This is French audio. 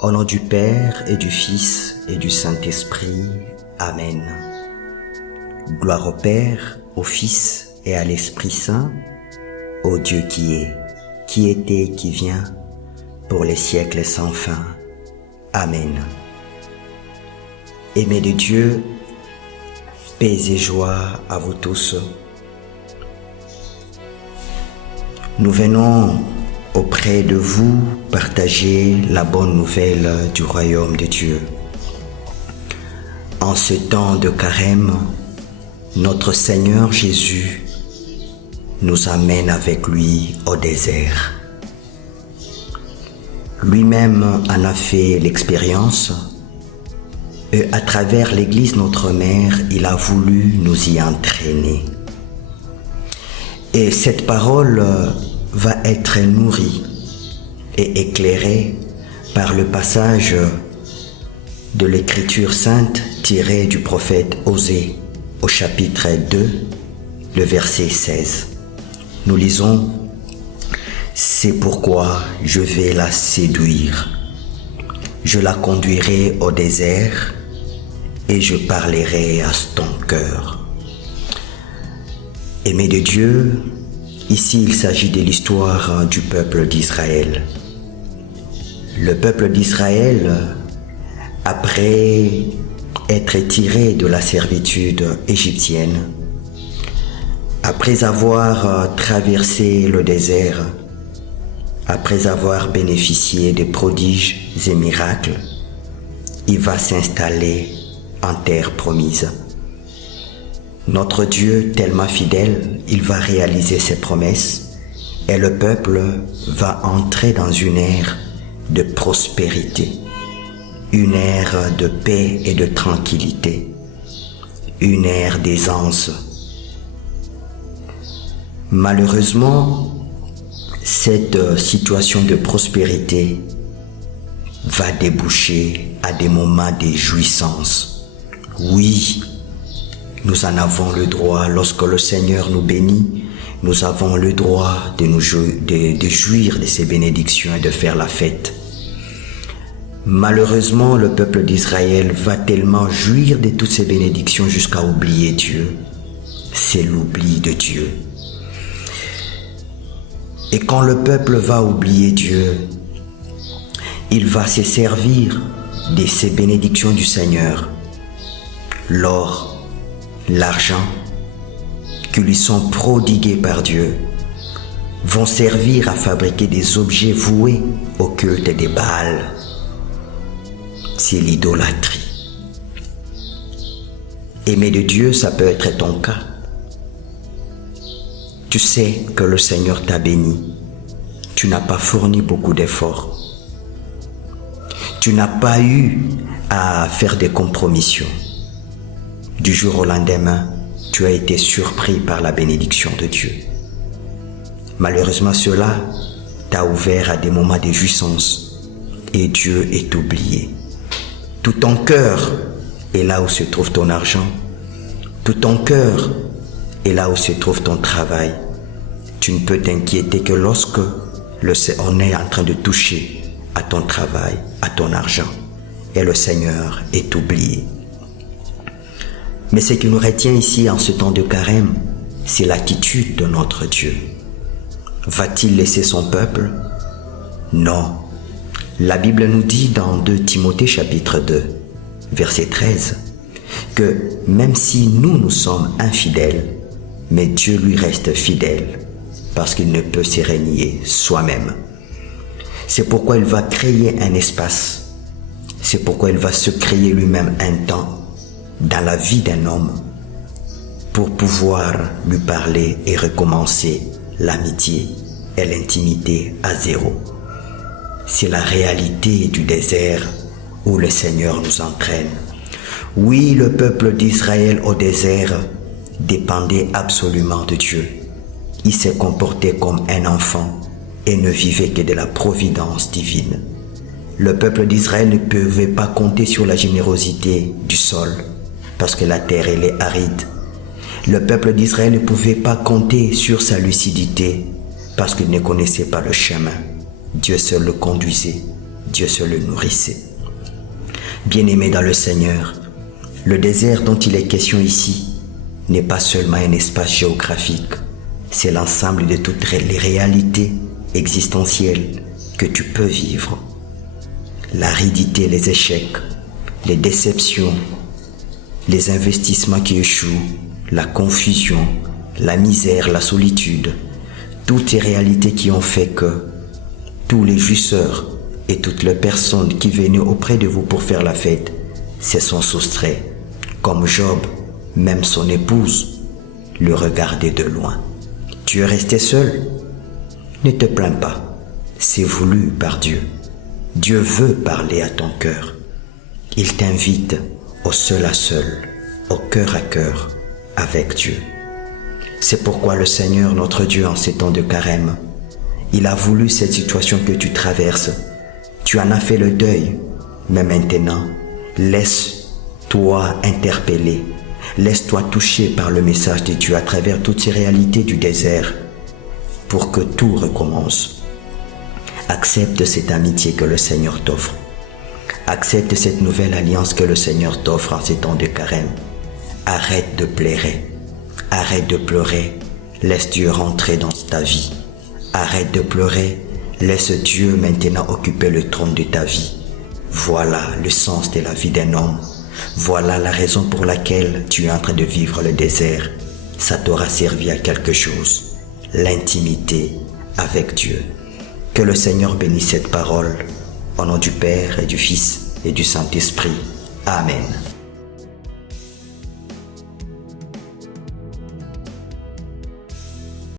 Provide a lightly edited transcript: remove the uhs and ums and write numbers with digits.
Au nom du Père et du Fils et du Saint-Esprit. Amen. Gloire au Père, au Fils et à l'Esprit Saint, au Dieu qui est, qui était, qui vient, pour les siècles sans fin. Amen. Aimés de Dieu, paix et joie à vous tous. Nous venons auprès de vous partager la bonne nouvelle du royaume de Dieu. En ce temps de carême, notre Seigneur Jésus nous amène avec lui au désert. Lui-même en a fait l'expérience et à travers l'Église notre Mère, il a voulu nous y entraîner. Et cette parole va être nourrie et éclairée par le passage de l'Écriture sainte tiré du prophète Osée au chapitre 2, le verset 16. Nous lisons: C'est pourquoi je vais la séduire. Je la conduirai au désert et je parlerai à ton cœur. Aimés de Dieu, ici il s'agit de l'histoire du peuple d'Israël. Le peuple d'Israël, après être tiré de la servitude égyptienne, après avoir traversé le désert, après avoir bénéficié des prodiges et miracles, il va s'installer en terre promise. Notre Dieu, tellement fidèle, il va réaliser ses promesses et le peuple va entrer dans une ère de prospérité, une ère de paix et de tranquillité, une ère d'aisance. Malheureusement, cette situation de prospérité va déboucher à des moments de jouissance. Oui, nous en avons le droit. Lorsque le Seigneur nous bénit, nous avons le droit de jouir de ses bénédictions et de faire la fête. Malheureusement, le peuple d'Israël va tellement jouir de toutes ces bénédictions jusqu'à oublier Dieu. C'est l'oubli de Dieu. Et quand le peuple va oublier Dieu, il va se servir de ces bénédictions du Seigneur. L'or, l'argent qui lui sont prodigués par Dieu vont servir à fabriquer des objets voués au culte des Baals. C'est l'idolâtrie. Aimer de Dieu, ça peut être ton cas. Tu sais que le Seigneur t'a béni. Tu n'as pas fourni beaucoup d'efforts. Tu n'as pas eu à faire des compromissions. Du jour au lendemain, tu as été surpris par la bénédiction de Dieu. Malheureusement, cela t'a ouvert à des moments de jouissance et Dieu est oublié. Tout ton cœur est là où se trouve ton argent. Tout ton cœur est là où se trouve ton travail. Tu ne peux t'inquiéter que lorsque on est en train de toucher à ton travail, à ton argent, et le Seigneur est oublié. Mais ce qui nous retient ici en ce temps de carême, c'est l'attitude de notre Dieu. Va-t-il laisser son peuple? Non. La Bible nous dit dans 2 Timothée chapitre 2, verset 13, que même si nous sommes infidèles, mais Dieu lui reste fidèle, parce qu'il ne peut se renier soi-même. C'est pourquoi il va créer un espace. C'est pourquoi il va se créer lui-même un temps dans la vie d'un homme pour pouvoir lui parler et recommencer l'amitié et l'intimité à zéro. C'est la réalité du désert où le Seigneur nous entraîne. Oui, le peuple d'Israël au désert dépendait absolument de Dieu. Il s'est comporté comme un enfant et ne vivait que de la providence divine. Le peuple d'Israël ne pouvait pas compter sur la générosité du sol parce que la terre elle est aride. Le peuple d'Israël ne pouvait pas compter sur sa lucidité parce qu'il ne connaissait pas le chemin. Dieu seul le conduisait Dieu se le nourrissait. Bien-aimés dans le Seigneur, le désert dont il est question ici n'est pas seulement un espace géographique, c'est l'ensemble de toutes les réalités existentielles que tu peux vivre. L'aridité, les échecs, les déceptions, les investissements qui échouent, la confusion, la misère, la solitude, toutes ces réalités qui ont fait que tous les jouisseurs et toutes les personnes qui venaient auprès de vous pour faire la fête se sont soustraits. Comme Job, même son épouse le regardait de loin. Tu es resté seul? Ne te plains pas, c'est voulu par Dieu. Dieu veut parler à ton cœur. Il t'invite au seul à seul, au cœur à cœur avec Dieu. C'est pourquoi le Seigneur, notre Dieu, en ces temps de carême, il a voulu cette situation que tu traverses. Tu en as fait le deuil, mais maintenant, laisse-toi interpeller, laisse-toi toucher par le message de Dieu à travers toutes ces réalités du désert pour que tout recommence. Accepte cette amitié que le Seigneur t'offre. Accepte cette nouvelle alliance que le Seigneur t'offre en ces temps de carême. Arrête de pleurer. Arrête de pleurer. Laisse Dieu rentrer dans ta vie. Arrête de pleurer. Laisse Dieu maintenant occuper le trône de ta vie. Voilà le sens de la vie d'un homme. Voilà la raison pour laquelle tu es en train de vivre le désert. Ça t'aura servi à quelque chose. L'intimité avec Dieu. Que le Seigneur bénisse cette parole. Au nom du Père et du Fils et du Saint-Esprit. Amen.